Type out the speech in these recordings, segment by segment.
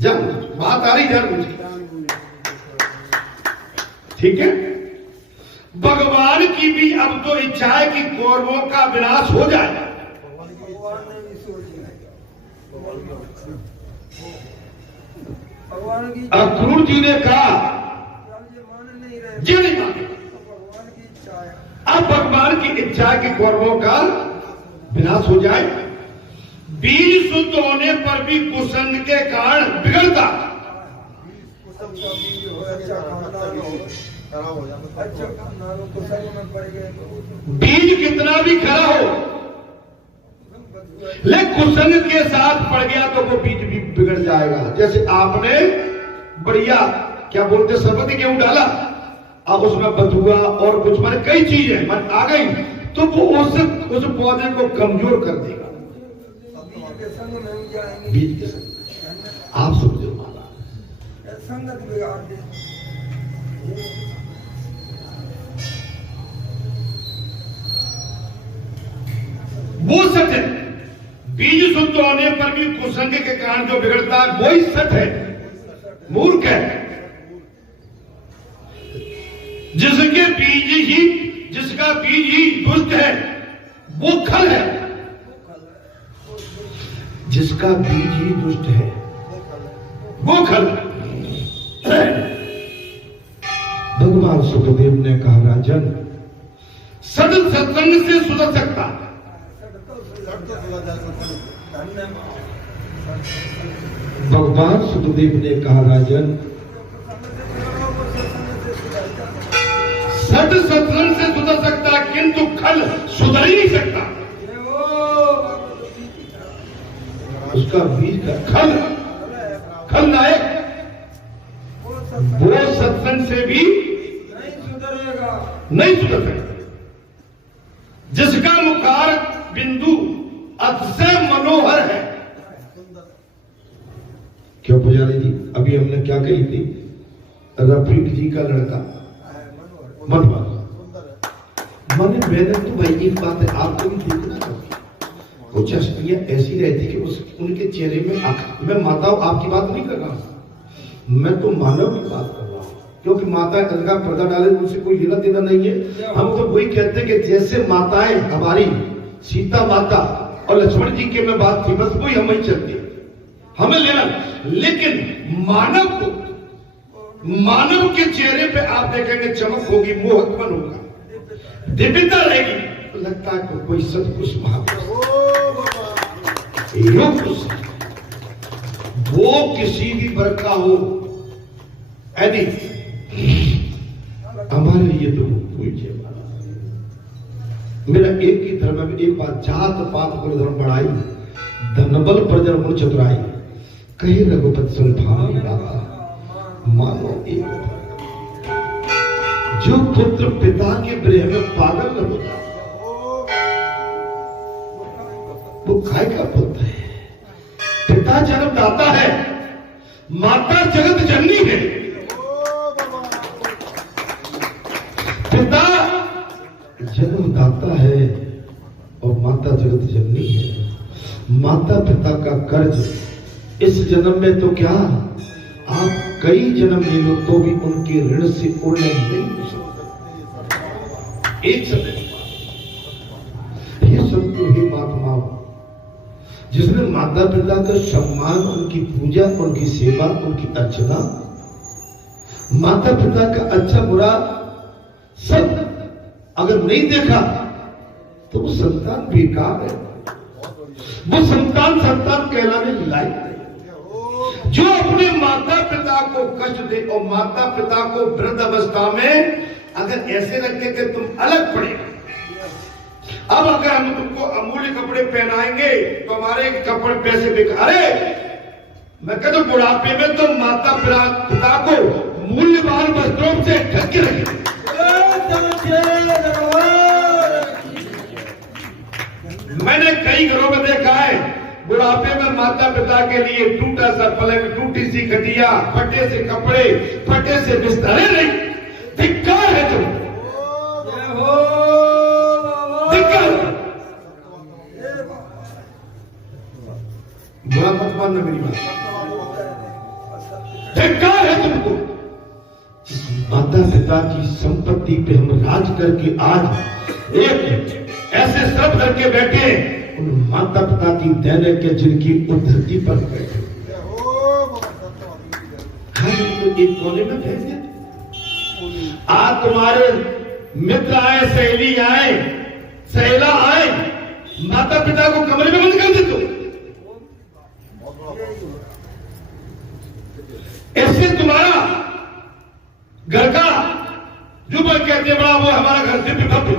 जान बात आ रही जान मुझे, ठीक है। भगवान की भी अब तो इच्छा है कि कौरवों का विनाश हो जाए। अक्रूर जी ने कहा जी नहीं माने, अब भगवान की इच्छा है कि कौरवों का विनाश हो जाए। बीज शुद्ध होने पर भी कुसंग के कारण बिगड़ता। बीज कितना भी खरा हो, लेकिन कुसंग के साथ पड़ गया तो वो बीज भी बिगड़ जाएगा। जैसे आपने बढ़िया क्या बोलते सरबती गेहूं डाला, अब उसमें बथुआ और कुछ माने कई चीजें मन आ गई, तो वो उस पौधे को कमजोर कर देगा। बीज के संग आप समझो, संगत बिगाड़ दे। वो सच है, बीज शुद्ध होने पर भी कुसंग के कारण जो बिगड़ता है वही सच है, मूर्ख है। जिसका बीज ही दुष्ट है वो खल है, जिसका बीज ही दुष्ट है वो खल। भगवान सुखदेव ने कहा राजन, सदन सत्संग से सुधर सकता। भगवान सुखदेव ने कहा राजन, सद सत्संग से सुधर सकता किंतु खल सुधर ही नहीं सकता। उसका बीज का खल लायक वो सत्संग से भी नहीं सुधर सकता। जिसका मुखार बिंदु अतिशय मनोहर है। क्यों पुजारी जी, अभी हमने क्या कही थी, रफीक जी का लड़का मनोहर। मैंने तो भाई एक बात है, आपको भी देखना चाहिए। कुछ हस्तियां ऐसी रहती कि उनके चेहरे में मैं माताओं आपकी बात नहीं कर रहा, मैं तो मानव की बात कर रहा हूँ, क्योंकि माता अलगा पर्दा डाले उनसे कोई लेना देना नहीं है। हम तो वही कहते हैं कि जैसे माताएं हमारी सीता माता और लक्ष्मण जी के में बात थी, बस वही हमें चलती है, हमें लेना। लेकिन मानव के चेहरे पे आप देखेंगे चमक होगी, मोहकपन होगा, दिव्यता रहेगी, तो लगता है कोई सदपुरुष महापुरुष वो किसी भी वर्ग का हो, यदि हमारे लिए तो कोई मेरा एक ही धर्म में एक बात, जात पात कुल धर्म बढ़ाई, धनबल प्रजन मुन चतुराई, कहे रघुपति सुनभावी बात मानो एक। जो पुत्र पिता के प्रेम में पागल न होता वो काय का पुत्र है। पिता जन्मदाता है, माता जगत जननी है। पिता जन्मदाता है और माता जगत जननी है। माता पिता का कर्ज इस जन्म में तो क्या, आप कई जन्म ले लो तो भी उनके ऋण से उड़ना नहीं हो सकता। एक समय ये संतो ही महात्माओं, जिसने माता पिता का सम्मान, उनकी पूजा, उनकी सेवा, उनकी अर्चना, माता पिता का अच्छा बुरा सब अगर नहीं देखा तो वो संतान बेकार है, वो संतान कहलाने लायक नहीं। जो अपने माता पिता को कष्ट दे और माता पिता को वृद्ध अवस्था में अगर ऐसे रखे कि तुम अलग पड़े, अब अगर हम तुमको अमूल्य कपड़े पहनाएंगे तो हमारे कपड़े पैसे बेकार है। मैं कहता हूं बुढ़ापे में तो माता पिता को मूल्यवान वस्त्रों से ढक के रखें। मैंने कई घरों में देखा है, बुढ़ापे में माता पिता के लिए टूटा सा पलंग, टूटी सी खटिया, फटे से कपड़े, फटे से बिस्तर। नहीं, धिक्कार है तुम, धिक्कार। बुरा मत मानना मेरी बात। धिक्कार है तुमको, माता पिता की संपत्ति पे हम राज करके आज एक ऐसे सब करके बैठे, उन माता पिता की दैनिक के जिनकी उद्धति पर बैठे, तो एक कोने में बैठ गए। आज तुम्हारे मित्र आए, सहेली आए, सहेला आए, माता पिता को कमरे में बंद कर दे दो। ऐसे तुम्हारा घर का जो मैं कहते हैं बड़ा वो हमारा घर दिव्य भव्य।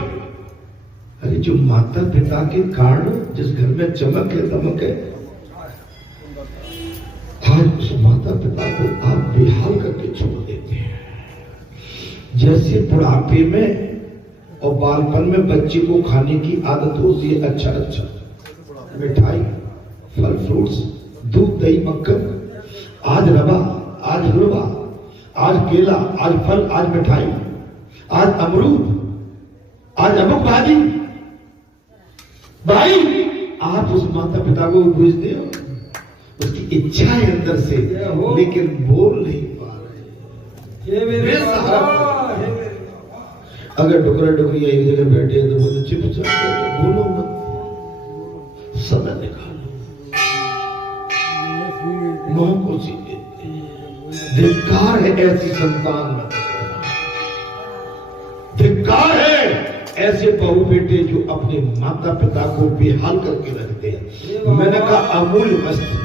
अरे जो माता पिता के कारण जिस घर में चमक है दमक है, आज उस माता पिता को आप बेहाल करके छोड़ देते हैं। जैसे बुढ़ापे में और बालपन में बच्चे को खाने की आदत होती है, अच्छा अच्छा मिठाई, फल फ्रूट्स, दूध दही मक्खन, आज रवा, आज हलवा, आज केला, आज फल, आज मिठाई, आज अमरूद, आज अमुक भाजी। भाई आप उस माता पिता को पूछते हो, उसकी इच्छा है अंदर से लेकिन बोल नहीं पा रहे। अगर डुकरा डुकरिया एक जगह बैठे हैं तो बोले चुपचाप बोलो मत, समय निकालो, मां को सीखे। धिक्कार है ऐसी संतान में, धिक्कार है ऐसे बहू बेटे जो अपने माता पिता को बेहाल करके रखते हैं। मैंने कहा अमूल्य वस्त्र,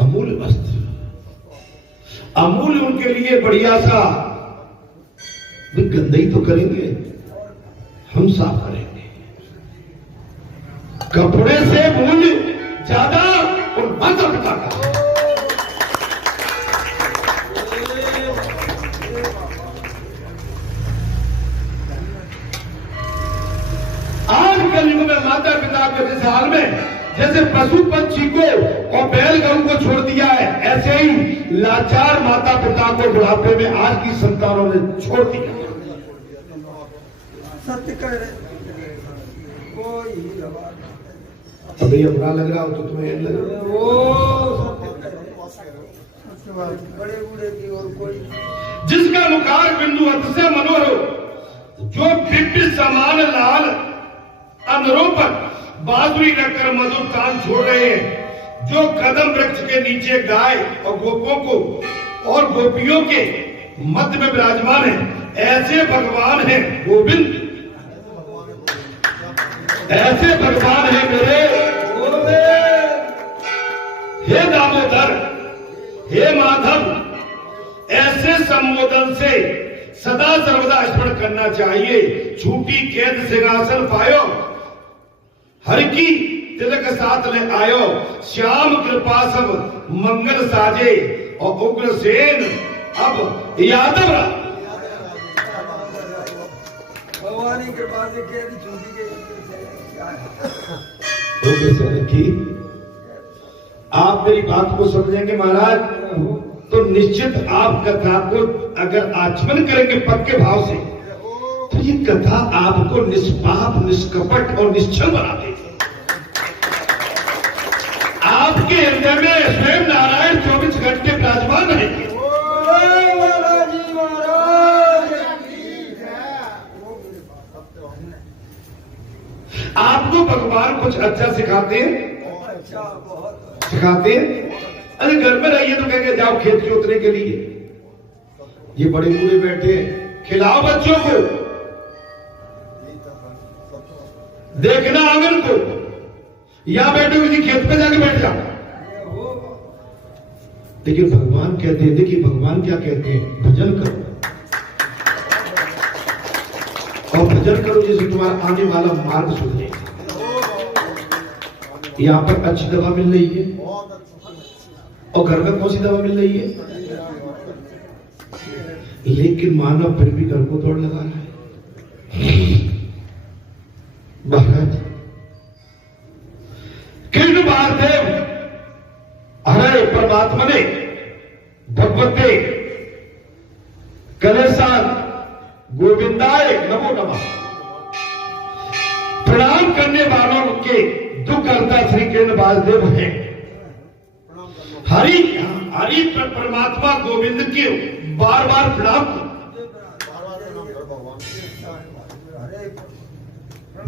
अमूल्य वस्त्र, अमूल्य उनके लिए बढ़िया सा, वे गंदगी तो करेंगे, हम साफ करेंगे। कपड़े से मूल्य ज्यादा और माता पिता का। आज कलयुग में माता पिता के जिस हाल में जैसे पशु पक्षी को और बैल गऊ को छोड़ दिया है, ऐसे ही लाचार माता पिता को बुढ़ापे में आज की संतानों ने छोड़ दिया। सत्य कह रहे कोई अब ये बुरा लग रहा हो तो तुम्हें लग रहा हो, बड़े बूढ़े की और कोई जिसका मुखार बिंदु अत से मनोहर हो, जो दिव्य समान लाल अंधरों पर बाजुरी रखकर मधुर तान छोड़ रहे हैं, जो कदम वृक्ष के नीचे गाय और गोपों को और गोपियों के मध्य में विराजमान है, ऐसे भगवान हैं गोविंद, ऐसे भगवान है मेरे हे दामोदर, हे माधव। ऐसे संबोधन से सदा सर्वदा स्मरण करना चाहिए। छूटी कैद सिंहासन पायो, हर की तिलक साथ ले आयो, श्याम कृपा सब मंगल साजे, और उग्रसेन अब यादव भगवान की कृपा से कैद छूटी गई। उग्रसेन की आप मेरी बात को समझेंगे महाराज तो निश्चित आप कथा को अगर आचमन करेंगे पक्के भाव से तो ये कथा आपको निष्पाप, निष्कपट और निश्चल बना देगी। आपके हृदय में स्वयं नारायण 24 घंटे विराजमान रहेंगे। आपको भगवान कुछ अच्छा सिखाते हैं, सिखाते हैं। अरे घर में रहिए तो कहेंगे जाओ खेत जोतने के लिए, ये बड़े बूढ़े बैठे हैं, खिलाओ बच्चों को, देखना आंगन को, यहां बैठे किसी खेत पे जाके बैठ जाओ। लेकिन भगवान कहते हैं, देखिए भगवान क्या कहते हैं, भजन करो और भजन करो जिससे तुम्हारा आने वाला मार्ग सुधरे। यहां पर अच्छी दवा मिल रही है और घर में कौन सी दवा मिल रही है, लेकिन मानव फिर भी घर को तोड़ लगा रहा है। महाराज कृष्ण महादेव हरे परमात्मा ने भगवते कलेशान गोविंदाय नमो नमः प्रणाम करने वालों के दुख हरता श्री कृष्ण वासुदेव हैं। हरि हरि परमात्मा गोविंद के बार बार प्रणाम करो।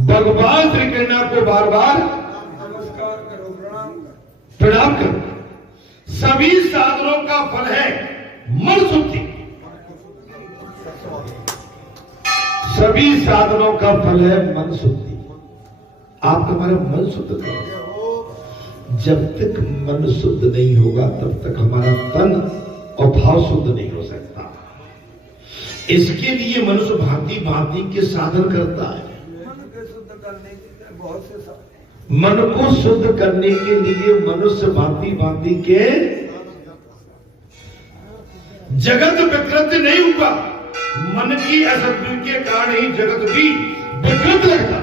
भगवान श्री कृष्ण को बार बार नमस्कार करो, प्रणाम करो। सभी साधनों का फल है मन शुद्धि। सभी साधनों का फल है मन शुद्धि। आप हमारा मन शुद्ध करो। जब तक मन शुद्ध नहीं होगा तब तक हमारा तन और भाव शुद्ध नहीं हो सकता। इसके लिए मनुष्य भांति भांति के साधन करता है। मन के शुद्ध करने के लिए बहुत से मन को शुद्ध करने के लिए मनुष्य भांति भांति के जगत विकृत नहीं हुआ। मन की असद्बुद्धि के कारण ही जगत भी विकृत लगता।